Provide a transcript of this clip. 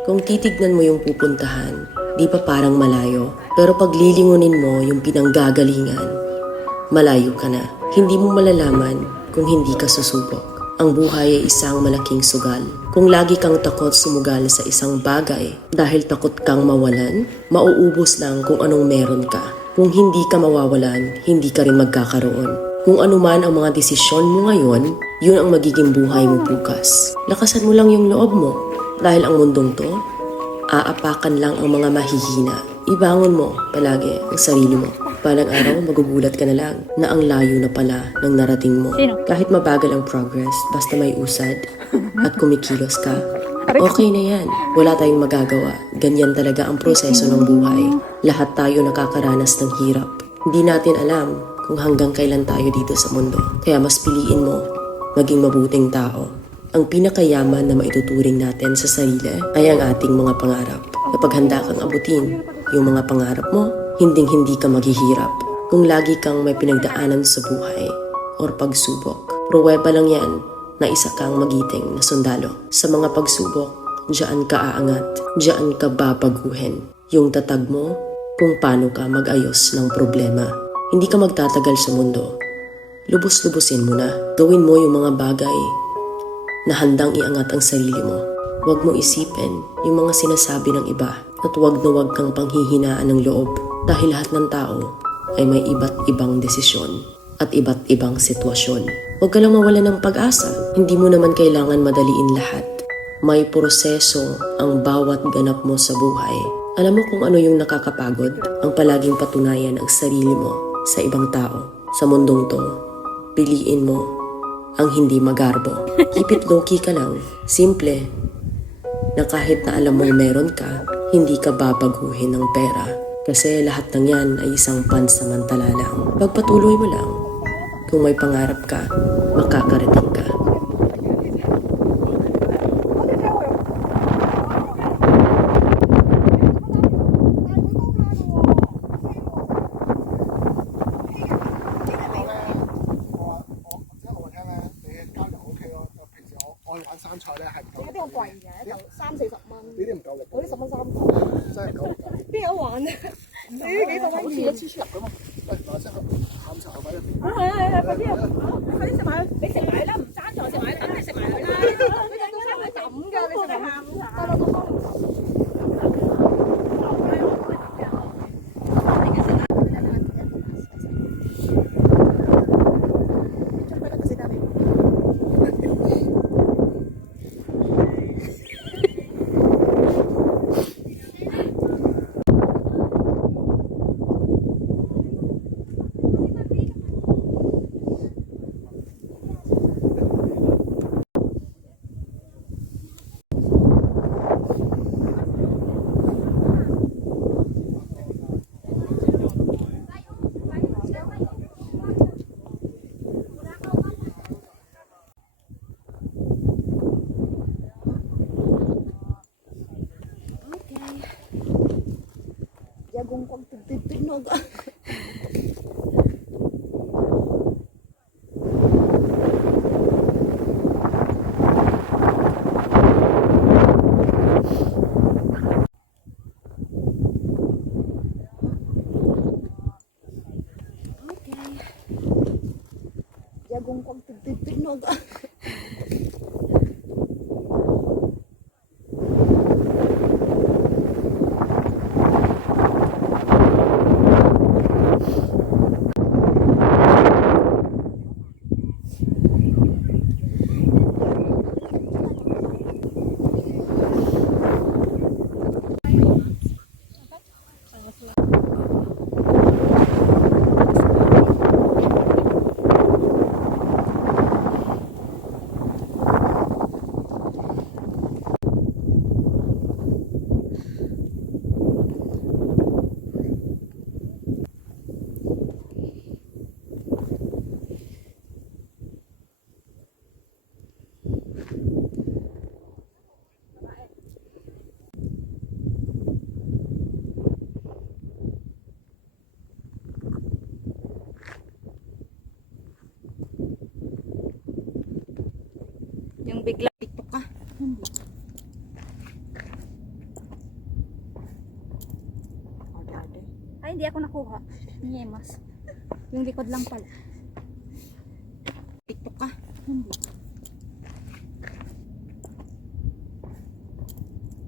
Kung titignan mo yung pupuntahan, di pa parang malayo. Pero pag lilingunin mo yung pinanggagalingan, malayo ka na. Hindi mo malalaman kung hindi ka susubok. Ang buhay ay isang malaking sugal. Kung lagi kang takot sumugal sa isang bagay dahil takot kang mawalan, mauubos lang kung anong meron ka. Kung hindi ka mawawalan, hindi ka rin magkakaroon. Kung ano man ang mga desisyon mo ngayon, yun ang magiging buhay mo bukas. Lakasan mo lang yung loob mo dahil ang mundong to, aapakan lang ang mga mahihina. Ibangon mo palagi ang sarili mo. Balang araw, magugulat ka na lang na ang layo na pala ng narating mo. Kahit mabagal ang progress, basta may usad at kumikilos ka, okay na yan. Wala tayong magagawa. Ganyan talaga ang proseso ng buhay. Lahat tayo nakakaranas ng hirap. Hindi natin alam kung hanggang kailan tayo dito sa mundo. Kaya mas piliin mo maging mabuting tao. Ang pinakayaman na maituturing natin sa sarili ay ang ating mga pangarap. Kapag handa kang abutin yung mga pangarap mo, hinding-hindi ka maghihirap. Kung lagi kang may pinagdaanan sa buhay or pagsubok, pruweba lang yan na isa kang magiting na sundalo. Sa mga pagsubok, diyan ka aangat, diyan ka babaguhin. Yung tatag mo kung paano ka mag-ayos ng problema. Hindi ka magtatagal sa mundo. Lubos-lubusin mo na. Gawin mo yung mga bagay na handang iangat ang sarili mo. Huwag mo isipin yung mga sinasabi ng iba at huwag na huwag kang panghihinaan ng loob dahil lahat ng tao ay may iba't ibang desisyon at iba't ibang sitwasyon. Huwag ka lang mawala ng pag-asa. Hindi mo naman kailangan madaliin lahat. May proseso ang bawat ganap mo sa buhay. Alam mo kung ano yung nakakapagod? Ang palaging patunayan ang sarili mo sa ibang tao. Sa mundong to, piliin mo ang hindi magarbo. Keep it low-key ka lang. Simple. Na kahit na alam mong meron ka, hindi ka babaguhin ng pera. Kasi lahat ng yan ay isang pansamantala lang. Pagpatuloy mo lang. Kung may pangarap ka, makakarating ka.呢個貴嘅，就30-40蚊。呢啲唔夠力，嗰啲10蚊3個，真係唔夠力㗎。邊有玩啊？呢幾個蚊錢。好似一支出入咁啊！喂，馬上下午茶位入邊。係，快啲啊！快啲食埋佢，你食埋啦，唔爭在食埋，等你食埋佢啦。佢陣間會咁㗎，你食埋下午茶。得啦，得啦。Jagong pagtitipnog. Jagong pagtitipnog. Ay, hindi ako nakuha. Ni Emas. Yung likod lang pala. TikTok ka.